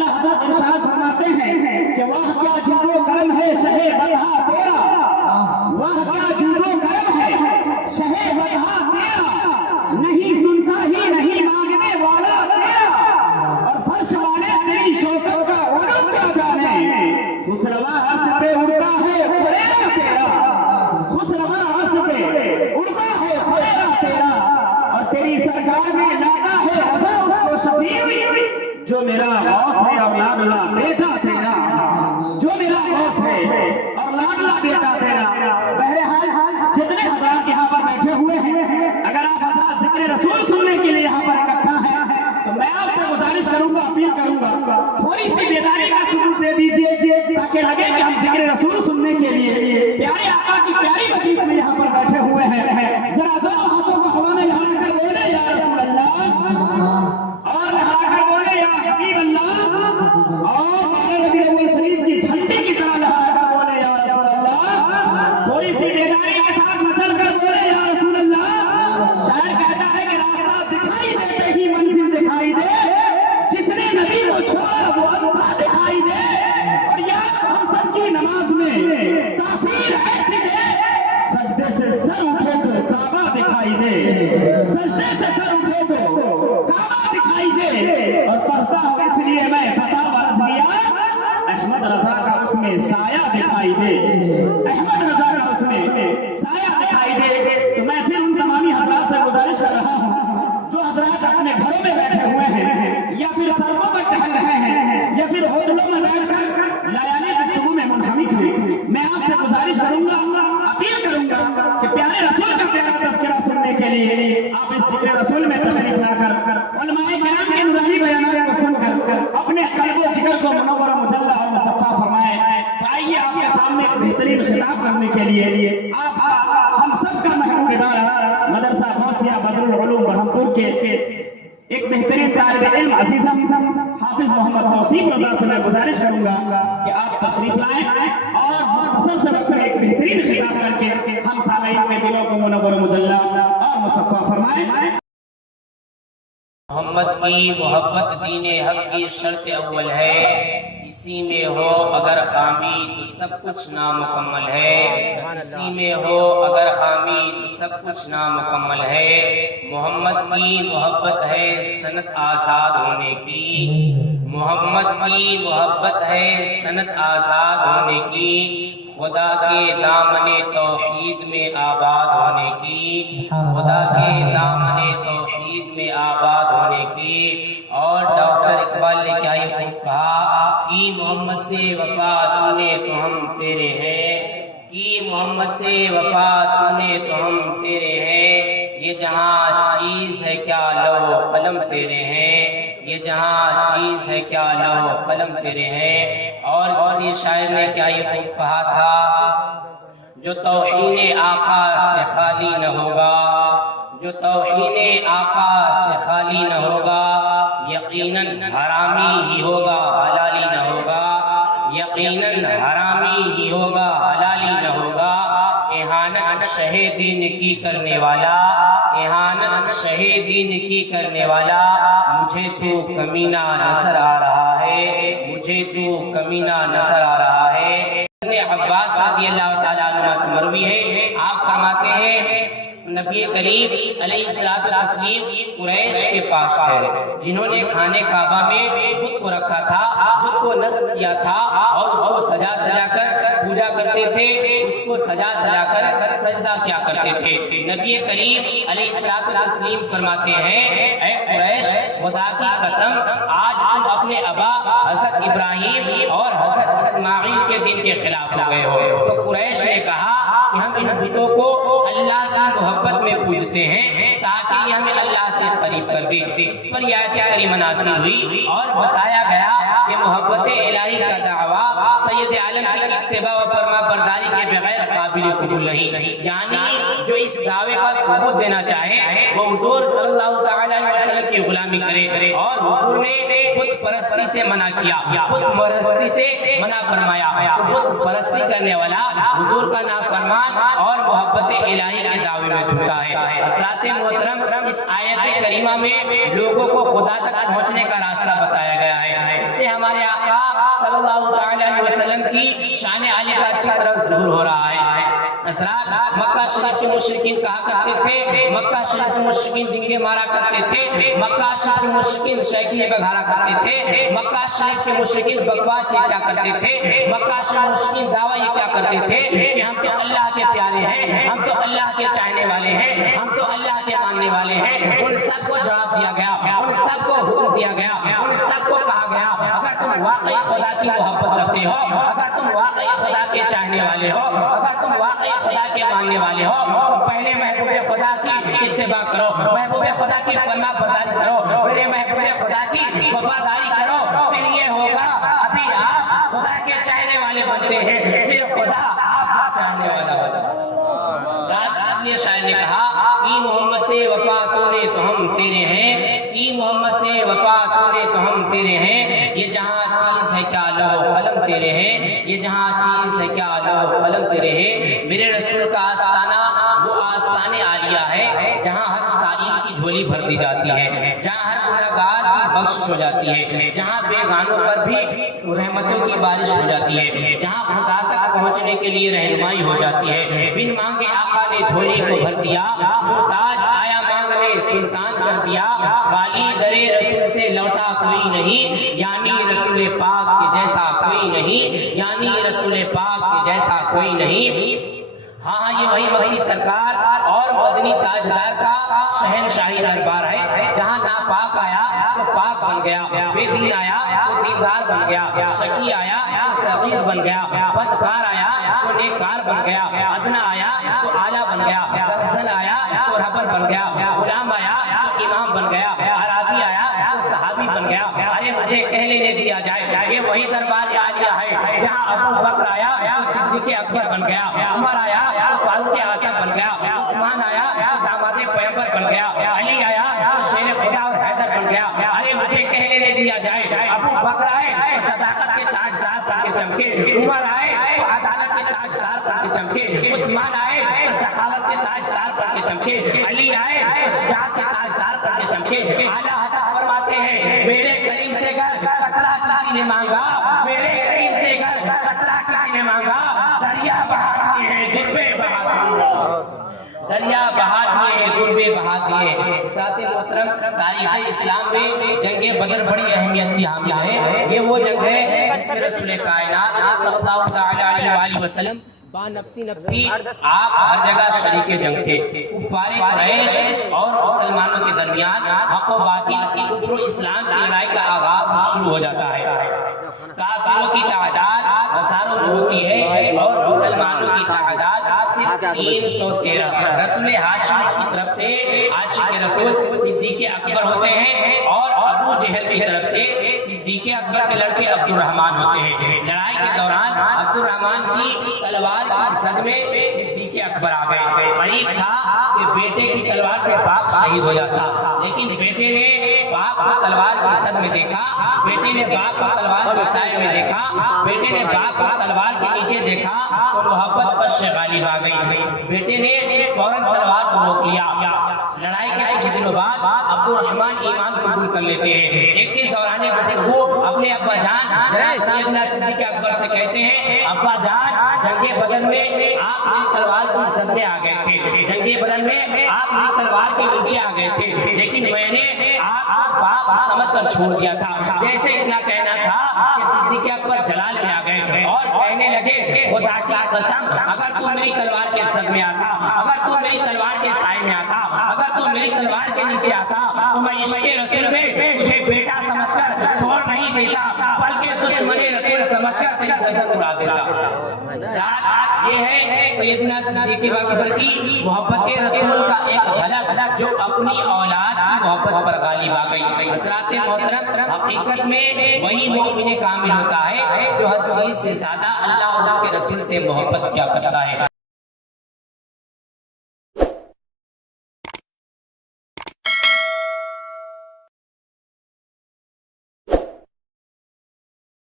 आला हज़रत इरशाद फरमाते हैं कि वाह क्या जूदो करम है शहे बदहा तेरा, वाह क्या जूदो करम है शहे बदहा तेरा, नहीं सुनता ही नहीं मांगने वाला तेरा, और फर्श वाले तेरी शौकत का उड़न क्या जाने, खुसरवा अर्श पे उड़ता है खुरेरा तेरा, खुसरवा अर्श पे उड़ता है खुरेरा तेरा, और तेरी सरकार में लाता है रज़ा उसको शफीर, जो मेरा गौस है और लाडला बेटा तेरा, जो मेरा गौस है और लाडला बेटा तेरा। बहरहाल जितने हज़रात यहाँ पर बैठे हुए हैं, अगर आप हज़रात ज़िक्र रसूल सुनने के लिए यहाँ पर इकट्ठा हैं, तो मैं आपसे गुजारिश करूंगा, अपील करूंगा, थोड़ी सी बेदारी का सबूत दे दीजिए, ताकि लगे कि हम ज़िक्र रसूल सुनने के लिए प्यारे आका की प्यारी मजलिस में यहाँ पर बैठे हुए हैं। जरा दोनों हाथों को हवा में लहरा कर बोले या रसूल अल्लाह, और लहरा कर बोले या हबीब अल्लाह, और बारह रबीउल अव्वल शरीफ की झंडी की तरह लहरा कर बोले या रसूल अल्लाह, थोड़ी सी बेदारी के साथ मचल कर बोले या रसूल अल्लाह। शायर कहता है कि रास्ता दिखाई देते ही मंजिल दिखाई दे, जिसने नबी को छोड़ा वो अल्लाह दिखाई दे, और यार हम सबकी नमाज में तासीर ऐसी दे, सजदे से सर उठे तो काबा दिखाई दे, सजदे से सर उठे तो काबा दिखाई दे, और पढ़ता हूँ इसलिए मैं फतह बरस गया, अहमद रजा का उसमें साया दिखाई दे, अहमद रजा का उसमें साया दिखाई दे। तो मैं फिर उन तमामी हज़रात से गुजारिश कर रहा हूँ जो हज़रात अपने घरों में बैठे हुए हैं, या फिर सड़कों पर टहल रहे हैं, या फिर होटलों में बैठकर लायानी गुफ्तगू में मुनहमिक हैं, मैं आपसे गुजारिश करूंगा, अपील करूंगा कि प्यारे रसूल का प्यारा तज़किरा सुनने के लिए आप इस ज़िक्र रसूल में तशरीफ लाकर उलमाए किराम के नूरानी बयानात को सुनकर अपने क़ल्ब व जिगर को मुनव्वर मुजल्ला और मुसफ़्फ़ा फरमाएं। तो आइए आपके सामने एक बेहतरीन खिताब करने के लिए हम सब का महबूब इदारा मदरसा गौसिया बदरुल उलूम बरहमपुर के एक बेहतरीन तालिब इल्म अज़ीज़ा हाफिज मोहम्मद तौसीफ रज़ा से मैं गुजारिश करूंगा कि आप तशरीफ लाएं और मुख्तसर से वक्त में एक बेहतरीन खिताब करके हम सामीईन के दिलों को मुनव्वर मुजल्ला और मुसफ़्फ़ा फरमाएं। मोहम्मद की मोहब्बत दीन हक की शर्त अव्वल है, इसी में हो अगर खामी तो सब कुछ नामुकम्मल है, इसी में हो अगर खामी तो सब कुछ नामुकम्मल है। मोहम्मद की मोहब्बत है सनत आज़ाद होने की, मोहम्मद की मोहब्बत है सनत आज़ाद होने की, खुदा के दामने तौहीद में आबाद होने की, खुदा के दामने तौहीद में आबाद होने की। और डॉक्टर इकबाल ने क्या ये खूब कहा कि मोहम्मद से वफा तूने तो हम तेरे हैं, कि मोहम्मद से वफा तूने तो हम तेरे हैं, ये जहाँ चीज़ है क्या लौह कलम तेरे हैं, ये जहाँ चीज़ है क्या लौह कलम तेरे हैं। और किसी शायर ने क्या ये खूब कहा था, जो तौहीन आका से खाली न होगा, जो तौहीन आका से खाली न होगा, यकीनन हरामी ही होगा हलाली न होगा, यकीनन हरामी ही होगा हलाली न होगा। इहानत शहे दीन की करने वाला, इहानत शहे दीन की करने वाला, मुझे तो कमीना नजर आ रहा है, मुझे तो कमीना नजर आ रहा है। अब्बास रज़ियल्लाहु ताला अन्हु से मरवी है, आप फरमाते हैं नबी करीम अलैहिस्सलातु तस्लीम कुरैश के पास ठहरे, जिन्होंने खाने काबा में बुत को रखा था, बुत को नस्ब किया था और उसको सजा सजा कर पूजा करते थे, उसको सजा सजा कर सजदा क्या करते थे। नबी करीम अलैहिस्सलातु तस्लीम फरमाते हैं, ऐ कुरैश खुदा की कसम, आज तुम अपने अबा हज़रत इब्राहीम और हज़रत इस्माइल के दिन के खिलाफ हो गए हो। तो कुरैश ने कहा कि हम इन बुतों को अल्लाह की मोहब्बत में पूजते हैं ताकि ये हमें अल्लाह से करीब कर दे। इस पर यह आयत करीमा नाज़िल हुई और बताया गया कि मोहब्बत इलाही का दावा सैयद आलम की इत्तिबा व फरमा बरदारी के बगैर काबिल कबूल नहीं। यानी जो इस दावे का सबूत देना चाहे वो हुजूर सल्लल्लाहु तआला अलैहि वसल्लम की गुलामी करे, और हुजूर ने बुत परस्ती से मना किया, बुत परस्ती से मना फरमाया। तो बुत परस्ती करने वाला हुजूर का नाफरमान और मोहब्बत इलाही के दावे में झूठा है। हज़रात मोहतरम, इस आयत करीमा में लोगों को खुदा तक पहुंचने का रास्ता बताया गया है। इससे हमारा ہمارے آقا صلی اللہ علیہ وسلم کی شان عالی کا اچھی طرح ظہور ہو رہا ہے۔ حضرات مکہ شریف کے مشرکین کہا کرتے تھے، مکہ شریف کے مشرکین ڈنگے مارا کرتے تھے، مکہ شریف کے مشرکین شیخی بگھارا کرتے تھے، مکہ شریف کے مشرکین بکواس یہ کیا کرتے تھے، مکہ شریف کے مشرکین دعویٰ یہ کیا کرتے تھے کہ ہم تو اللہ کے پیارے ہیں، ہم تو اللہ کے چاہنے والے ہیں، ہم تو اللہ کے ماننے والے ہیں۔ ان سب کو جواب دیا گیا، ان سب کو حکم دیا گیا، ان سب کو کہا گیا اگر تم واقعی خدا کی محبت رکھتے ہو، اگر تم واقعی خدا کے چاہنے والے ہو، اگر تم واقعی خدا کے ماننے والے ہو تو پہلے محبوب خدا کی اتباع کرو، محبوب خدا کی فرما برداری کرو، میرے محبوب خدا کی وفاداری کرو، پھر یہ ہوگا ابھی آپ خدا کے چاہنے والے بنتے ہیں، پھر خدا آپ کا چاہنے والا ہوگا۔ اس لیے شاعر نے کہا کہ محمد سے وفا تو نے تو ہم تیرے ہیں، کہ محمد سے وفا تو نے تو ہم تیرے ہیں، یہ جہاں چیز ہے کیا لوح قلم تیرے ہیں، یہ جہاں چیز ہے کیا لوح قلم تیرے ہیں۔ میرے رسول کا آستانہ وہ آستان عالیہ ہے جہاں ہر سائل کی جھولی بھر دی جاتی ہے، جہاں ہر گنہگار کی بخشش ہو جاتی ہے، جہاں بے گانوں پر بھی رحمتوں کی بارش ہو جاتی ہے، جہاں خدا تک پہنچنے کے لیے رہنمائی ہو جاتی ہے۔ بن مانگے آقا نے جھولی کو بھر دیا، محتاج آیا مانگنے سلطان کر دیا، خالی درے رسول سے لوٹا کوئی نہیں، یعنی رسول پاک کے جیسا کوئی نہیں، یعنی رسول پاک کے جیسا کوئی نہیں۔ ہاں یہ وہی مکی سرکار اور مدنی تاجدار کا شہنشاہی دربار ہے، جہاں ناپاک آیا تو پاک بن گیا، بے دین آیا تو دیندار بن گیا، شقی آیا تو صغیر بن گیا، بدکار آیا تو نیکار بن گیا، ادنا آیا تو اعلیٰ بن گیا، حسن آیا تو رہبر بن گیا، غلام آیا تو امام بن گیا، عربی آیا تو صحابی بن گیا۔ ارے مجھے کہہ لینے دیا جائے، یہ وہی دربار عالیہ ہے جہاں ابو بکر آیا تو صدیق اکبر بن گیا، عمر آیا تو فاروق اعظم بن گیا، عثمان آیا تو داماد پیغمبر بن گیا، علی آیا تو شیر خدا اور حیدر بن گیا۔ ارے مجھے کہہ لینے دیا جائے، ابو بکر آئے تو صداقت کے تاجدار بن کے چمکے، عمر آئے تو عدالت کے تاجدار بن کے چمکے، عثمان آئے تو سخاوت کے تاجدار بن کے چمکے، علی آئے تو شجاعت کے تاجدار بن کے چمکے۔ اعلیٰ حضرت فرماتے ہیں میرے کریم سے گھر قطرہ کسی نے مانگا، میرے کریم سے گھر قطرہ کسی نے مانگا، دریا بہا دیے ہیں دربے بہا دیے، دریا بہا دیے ہیں دربے بہا دیے۔ ساتھ محترم تاریخ اسلام میں جنگ بدر بڑی اہمیت کی حامل ہے۔ یہ وہ جنگ ہے جس میں رسول کائنات صلی اللہ علیہ وآلہ وسلم نفسی آپ ہر جگہ شریک جنگ تھے۔ کفار قریش اور مسلمانوں کے درمیان حق و باطل، کفر و اسلام کی لڑائی کا آغاز شروع ہو جاتا ہے۔ کافروں کی تعداد ہزاروں میں ہوتی ہے اور مسلمانوں کی تعداد صرف 313۔ رسول ہاشم کی طرف سے عاشق رسول صدیق اکبر ہوتے ہیں اور ابو جہل کی طرف سے صدیق اکبر کے لڑکے عبد الرحمن ہوتے ہیں۔ لڑائی کے دوران عبد الرحمن کی تلوار کی زد میں صدیق اکبر آ گئے۔ قریب تھا کہ بیٹے کی تلوار سے باپ شہید ہو جاتا، لیکن بیٹے نے باپ کو تلوار کی زد میں دیکھا، بیٹے نے باپ کو تلوار کے سائے میں دیکھا، بیٹے نے باپ کو تلوار کے نیچے دیکھا تو محبت پر سے غالب آ گئی۔ بیٹے نے فوراً تلوار کو روک لیا۔ لڑائی کے کچھ دنوں بعد عبد الرحمن ایمان قبول کر لیتے ہیں۔ ایک دن دوران وہ اپنے ابا جان جناب سیدنا صدیق اکبر سے کہتے ہیں، ابا جان جنگ بدر میں آپ میری تلوار کی زد میں آ گئے تھے، جنگ بدر میں آپ میری تلوار کے نیچے آ گئے تھے، لیکن میں نے آپ باپ سمجھ کر چھوڑ دیا تھا۔ جیسے اتنا کہنا تھا کہ صدیق اکبر جلال میں آ گئے اور کہنے لگے، خدا کی قسم اگر تو میری تلوار کے زد میں آتا، اگر تو میری تلوار کے سائے میں آتا، اگر تو میری تلوار کے نیچے آتا تو میں عشق رسول میں تجھے بیٹا سمجھ کر چھوڑ نہیں دیتا، بلکہ دشمن رسول سمجھ کر تیری گردن اڑا دیتا۔ یہ ہے سیدنا صدیق اکبر کی محبت رسول کا ایک جھلک جو اپنی اولاد کی محبت پر غالب آ گئی۔ حضرات محترم، حقیقت میں وہی مومن کامل ہوتا ہے جو ہر چیز سے زیادہ اللہ اور اس کے رسول سے محبت کیا کرتا ہے۔